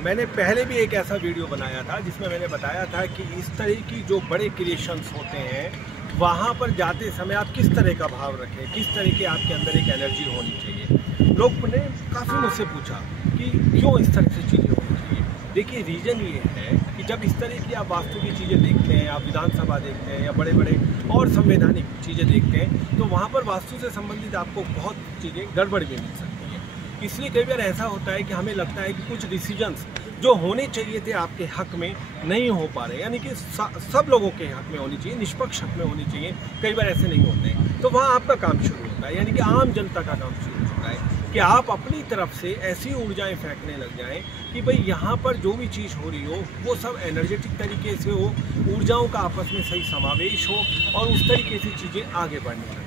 मैंने पहले भी एक ऐसा वीडियो बनाया था जिसमें मैंने बताया था कि इस तरह की जो बड़े क्रिएशंस होते हैं वहाँ पर जाते समय आप किस तरह का भाव रखें, किस तरह की आपके अंदर एक एनर्जी होनी चाहिए। लोग ने काफ़ी मुझसे पूछा कि क्यों इस तरह से चीज़ें होनी चाहिए। देखिए, रीज़न ये है कि जब इस तरह की आप वास्तु की चीज़ें देखते हैं, आप विधानसभा देखते हैं या बड़े बड़े और संवैधानिक चीज़ें देखते हैं, तो वहाँ पर वास्तु से संबंधित आपको बहुत चीज़ें गड़बड़ भी मिल सकती हैं। इसलिए कई बार ऐसा होता है कि हमें लगता है कि कुछ डिसीजंस जो होने चाहिए थे आपके हक में नहीं हो पा रहे, यानी कि सब लोगों के हक में होनी चाहिए, निष्पक्ष हक में होनी चाहिए, कई बार ऐसे नहीं होते। तो वहाँ आपका काम शुरू होता है, यानी कि आम जनता का काम शुरू होता है कि आप अपनी तरफ से ऐसी ऊर्जाएं फेंकने लग जाएं कि भाई यहाँ पर जो भी चीज़ हो रही हो वो सब एनर्जेटिक तरीके से हो, ऊर्जाओं का आपस में सही समावेश हो और उस तरीके से चीज़ें आगे बढ़ने लग जाएं।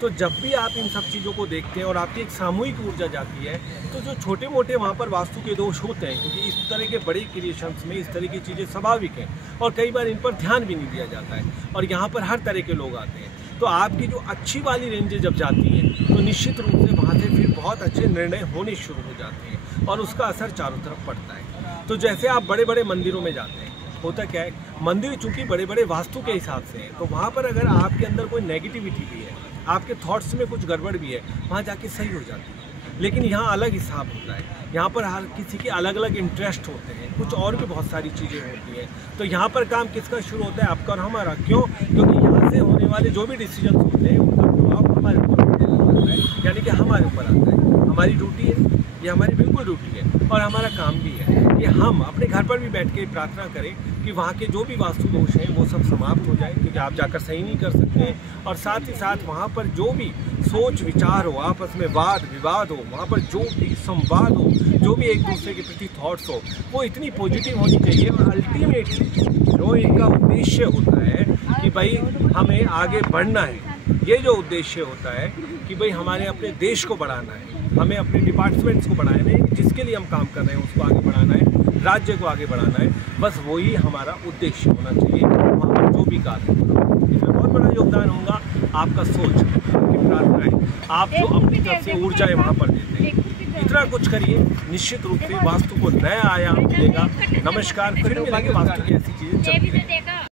तो जब भी आप इन सब चीज़ों को देखते हैं और आपकी एक सामूहिक ऊर्जा जाती है, तो जो छोटे मोटे वहाँ पर वास्तु के दोष होते हैं, क्योंकि इस तरह के बड़े क्रिएशंस में इस तरह की चीज़ें स्वाभाविक हैं और कई बार इन पर ध्यान भी नहीं दिया जाता है और यहाँ पर हर तरह के लोग आते हैं। तो आपकी जो अच्छी वाली रेंजें जब जाती हैं तो निश्चित रूप से वहाँ से फिर बहुत अच्छे निर्णय होने शुरू हो जाते हैं और उसका असर चारों तरफ पड़ता है। तो जैसे आप बड़े बड़े मंदिरों में जाते हैं, होता क्या है, मंदिर चूँकि बड़े बड़े वास्तु के हिसाब से हैं, तो वहाँ पर अगर आपके अंदर कोई नेगेटिविटी भी है, आपके थॉट्स में कुछ गड़बड़ भी है, वहाँ जाके सही हो जाती है। लेकिन यहाँ अलग हिसाब होता है, यहाँ पर हर किसी के अलग अलग इंटरेस्ट होते हैं, कुछ और भी बहुत सारी चीज़ें होती हैं। तो यहाँ पर काम किसका शुरू होता है? आपका और हमारा। क्यों? क्योंकि यहाँ से होने वाले जो भी डिसीजन होते हैं उनका प्रभाव हमारे ऊपर पड़ने लगता है, यानी कि हमारे ऊपर आता है। हमारी ड्यूटी है, ये हमारी बिल्कुल ड्यूटी है और हमारा काम भी है कि हम अपने घर पर भी बैठ के प्रार्थना करें कि वहाँ के जो भी वास्तु दोष हैं वो सब समाप्त हो जाए, क्योंकि आप जाकर सही नहीं कर सकते हैं। और साथ ही साथ वहाँ पर जो भी सोच विचार हो, आपस में वाद विवाद हो, वहाँ पर जो भी संवाद हो, जो भी एक दूसरे के प्रति थॉट्स हो, वो इतनी पॉजिटिव होनी चाहिए। और अल्टीमेटली जो इनका उद्देश्य होता है कि भाई हमें आगे बढ़ना है, ये जो उद्देश्य होता है कि भाई हमारे अपने देश को बढ़ाना है, हमें अपने डिपार्टमेंट्स को बढ़ाना है, जिसके लिए हम काम कर रहे हैं उसको आगे बढ़ाना है, राज्य को आगे बढ़ाना है, बस वही हमारा उद्देश्य होना चाहिए। वहाँ पर जो भी कार्य होगा, इसमें बहुत बड़ा योगदान होगा आपका सोच, आपकी प्रार्थनाएं, आप जो अपनी तरफ से ऊर्जाएं वहाँ पर देते हैं। इतना कुछ करिए, निश्चित रूप से वास्तु को नया आयाम मिलेगा। नमस्कार, फिर मिलेंगे वास्तु की ऐसी चीज़ें चलती रहेंगी।